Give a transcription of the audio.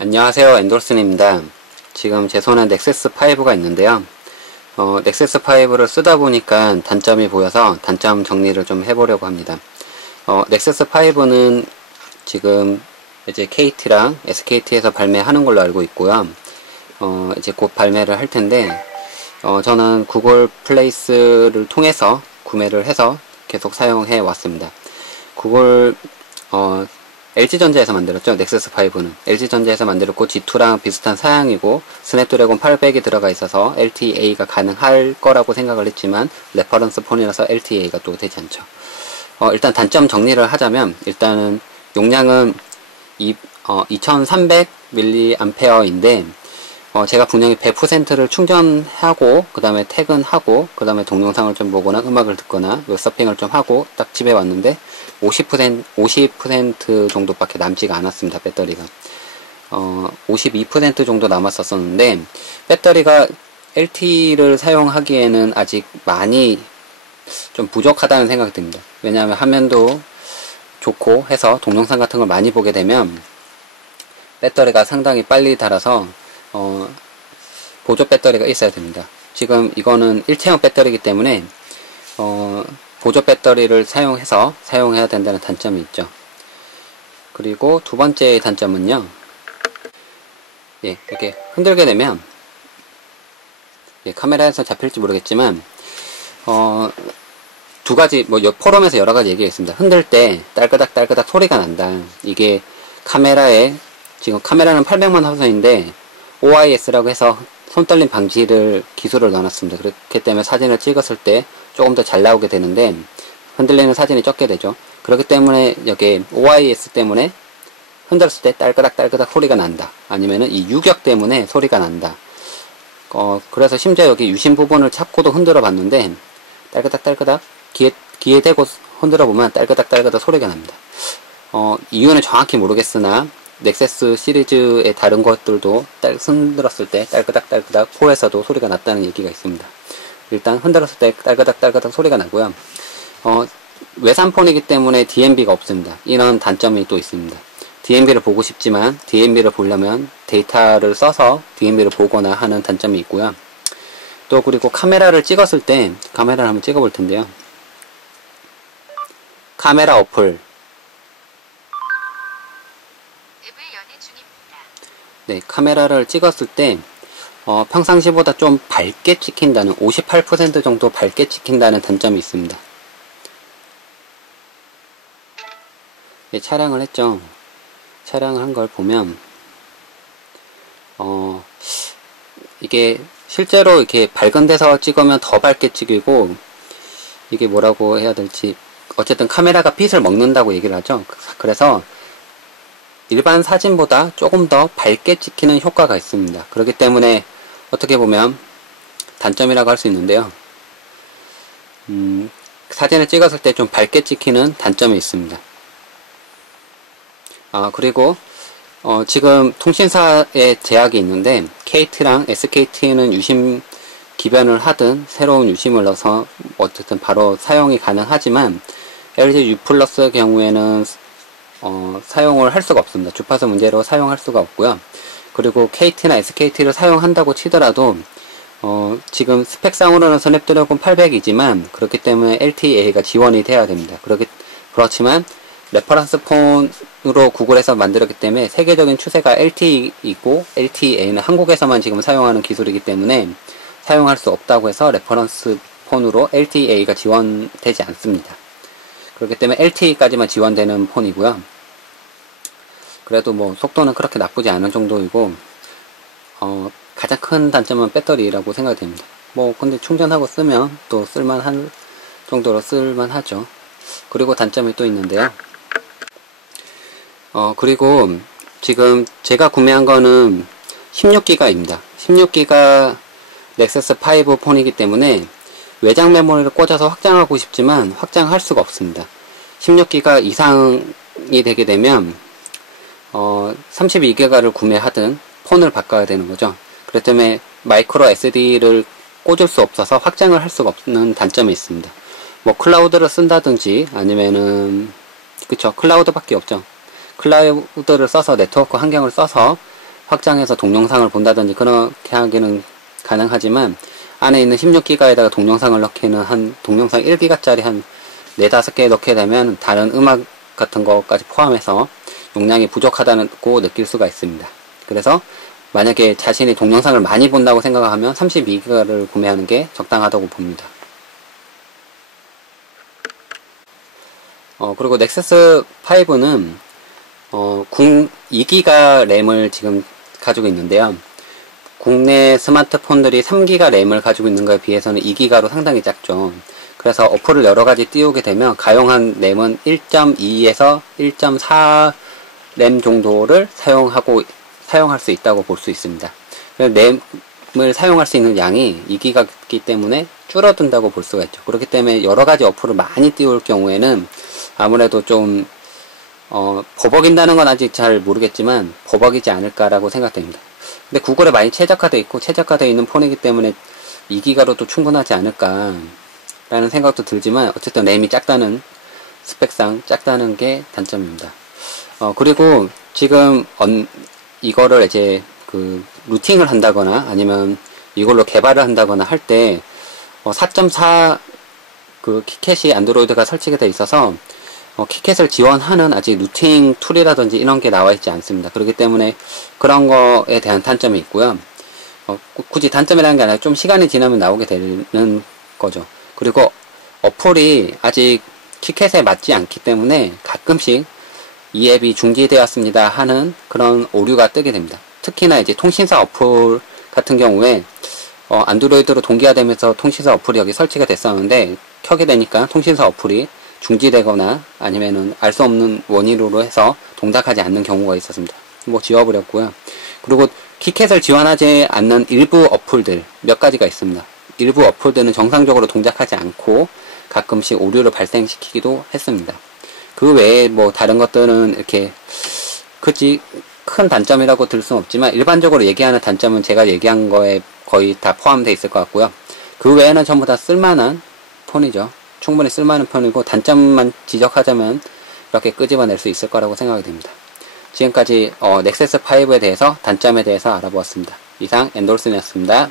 안녕하세요, 엔돌슨입니다. 지금 제 손에 넥서스 5가 있는데요. 넥서스 5를 쓰다 보니까 단점이 보여서 단점 정리를 좀 해보려고 합니다. 넥서스 5는 지금 이제 KT랑 SKT에서 발매하는 걸로 알고 있고요. 이제 곧 발매를 할 텐데, 저는 구글 플레이스를 통해서 구매를 해서 계속 사용해 왔습니다. 구글, LG전자에서 만들었죠. 넥서스 5는 LG전자에서 만들었고 G2랑 비슷한 사양이고 스냅드래곤 800이 들어가 있어서 LTE가 가능할 거라고 생각을 했지만 레퍼런스 폰이라서 LTE가 또 되지 않죠. 일단 단점 정리를 하자면, 일단은 용량은 2300mAh인데 제가 분명히 100%를 충전하고 그 다음에 퇴근하고 그 다음에 동영상을 좀 보거나 음악을 듣거나 웹서핑을 좀 하고 딱 집에 왔는데 50% 정도밖에 남지가 않았습니다. 배터리가 52% 정도 남았었는데 배터리가 LTE를 사용하기에는 아직 많이 좀 부족하다는 생각이 듭니다. 왜냐하면 화면도 좋고 해서 동영상 같은 걸 많이 보게 되면 배터리가 상당히 빨리 닳아서 보조 배터리가 있어야 됩니다. 지금 이거는 일체형 배터리이기 때문에 보조 배터리를 사용해야 된다는 단점이 있죠. 그리고 두 번째 단점은요, 이렇게 흔들게 되면, 카메라에서 잡힐지 모르겠지만 두 가지, 포럼에서 여러 가지 얘기가 있습니다. 흔들 때 딸그닥 소리가 난다. 이게 지금 카메라는 800만 화소인데 OIS라고 해서 손떨림 방지를 기술을 넣어놨습니다. 그렇기 때문에 사진을 찍었을 때 조금 더 잘 나오게 되는데 흔들리는 사진이 적게 되죠. 그렇기 때문에 여기 OIS 때문에 흔들었을 때 딸그닥 소리가 난다. 아니면은 이 유격 때문에 소리가 난다. 그래서 심지어 여기 유심 부분을 잡고도 흔들어 봤는데 딸그닥 귀에 대고 흔들어 보면 딸그닥 소리가 납니다. 이유는 정확히 모르겠으나 넥서스 시리즈의 다른 것들도 흔들었을 때 딸그닥 4에서도 소리가 났다는 얘기가 있습니다. 일단 흔들었을 때 딸그닥 소리가 나고요. 외산폰이기 때문에 DMB가 없습니다. 이런 단점이 또 있습니다. DMB를 보고 싶지만 DMB를 보려면 데이터를 써서 DMB를 보거나 하는 단점이 있고요. 또 그리고 카메라를 찍었을 때 카메라를 한번 찍어 볼 텐데요. 카메라 어플, 카메라를 찍었을 때 평상시보다 좀 밝게 찍힌다는 58% 정도 밝게 찍힌다는 단점이 있습니다. 촬영을 했죠. 촬영을 한 걸 보면 이게 실제로 이렇게 밝은 데서 찍으면 더 밝게 찍히고, 이게 뭐라고 해야 될지, 어쨌든 카메라가 빛을 먹는다고 얘기를 하죠. 그래서 일반 사진보다 조금 더 밝게 찍히는 효과가 있습니다. 그렇기 때문에 어떻게 보면 단점이라고 할 수 있는데요. 사진을 찍었을 때 좀 밝게 찍히는 단점이 있습니다. 그리고 지금 통신사에 제약이 있는데 KT랑 SKT는 유심 기변을 하든 새로운 유심을 넣어서 어쨌든 바로 사용이 가능하지만 LG U+의 경우에는 사용을 할 수가 없습니다. 주파수 문제로 사용할 수가 없고요. 그리고 KT나 SKT를 사용한다고 치더라도 지금 스펙상으로는 스냅드래곤 800이지만 그렇기 때문에 LTE가 지원이 돼야 됩니다. 그렇지만 레퍼런스 폰으로 구글에서 만들었기 때문에 세계적인 추세가 LTE이고 LTE는 한국에서만 지금 사용하는 기술이기 때문에 사용할 수 없다고 해서 레퍼런스 폰으로 LTE가 지원되지 않습니다. 그렇기 때문에 LTE까지만 지원되는 폰이고요. 그래도 속도는 그렇게 나쁘지 않은 정도이고, 가장 큰 단점은 배터리라고 생각이 됩니다. 근데 충전하고 쓰면 또 쓸만한 정도로 쓸만하죠. 그리고 단점이 또 있는데요. 그리고 지금 제가 구매한 거는 16기가입니다. 16기가 넥서스 5 폰이기 때문에 외장 메모리를 꽂아서 확장하고 싶지만 확장할 수가 없습니다. 16기가 이상이 되게 되면 32기가를 구매하든 폰을 바꿔야 되는 거죠. 그렇기 때문에 마이크로 SD를 꽂을 수 없어서 확장을 할 수가 없는 단점이 있습니다. 클라우드를 쓴다든지 아니면은 클라우드밖에 없죠. 클라우드를 써서 네트워크 환경을 써서 확장해서 동영상을 본다든지 그렇게 하기는 가능하지만 안에 있는 16기가에다가 동영상을 넣기는 한 동영상 1기가짜리 한 4, 5개 넣게 되면 다른 음악 같은 것까지 포함해서 용량이 부족하다고 느낄 수가 있습니다. 그래서 만약에 자신이 동영상을 많이 본다고 생각하면 32기가를 구매하는 게 적당하다고 봅니다. 그리고 넥서스 5는 2기가 램을 지금 가지고 있는데요. 국내 스마트폰들이 3기가 램을 가지고 있는 것에 비해서는 2기가로 상당히 작죠. 그래서 어플을 여러가지 띄우게 되면 가용한 램은 1.2에서 1.4 램 정도를 사용할 수 있다고 볼 수 있습니다. 램을 사용할 수 있는 양이 2기가이기 때문에 줄어든다고 볼 수가 있죠. 그렇기 때문에 여러가지 어플을 많이 띄울 경우에는 아무래도 좀 버벅인다는 건 아직 잘 모르겠지만 버벅이지 않을까라고 생각됩니다. 근데 구글에 많이 최적화되어 있고 최적화되어 있는 폰이기 때문에 2기가로도 충분하지 않을까 라는 생각도 들지만 어쨌든 램이 작다는 스펙상 작다는 게 단점입니다. 그리고 지금 이거를 이제 그 루팅을 한다거나 아니면 이걸로 개발을 한다거나 할 때 4.4 그 키캣이 안드로이드가 설치가 되어 있어서 키캣을 지원하는 아직 루팅 툴이라든지 이런 게 나와 있지 않습니다. 그렇기 때문에 그런 거에 대한 단점이 있고요. 굳이 단점이라는 게 아니라 좀 시간이 지나면 나오게 되는 거죠. 그리고 어플이 아직 키캣에 맞지 않기 때문에 가끔씩 이 앱이 중지되었습니다 하는 그런 오류가 뜨게 됩니다. 특히나 이제 통신사 어플 같은 경우에 안드로이드로 동기화되면서 통신사 어플이 여기 설치가 됐었는데 켜게 되니까 통신사 어플이 중지되거나 아니면은 알 수 없는 원인으로 해서 동작하지 않는 경우가 있었습니다. 뭐 지워버렸고요. 그리고 키캣을 지원하지 않는 일부 어플들 몇 가지가 있습니다. 일부 어플들은 정상적으로 동작하지 않고 가끔씩 오류를 발생시키기도 했습니다. 그 외에 뭐 다른 것들은 이렇게 큰 단점이라고 들 수는 없지만 일반적으로 얘기하는 단점은 제가 얘기한 거에 거의 다 포함되어 있을 것 같고요. 그 외에는 전부 다 쓸만한 폰이죠. 충분히 쓸만한 편이고 단점만 지적하자면 이렇게 끄집어낼 수 있을 거라고 생각이 됩니다. 지금까지 넥서스 5에 대해서 단점에 대해서 알아보았습니다. 이상 엔돌슨이었습니다.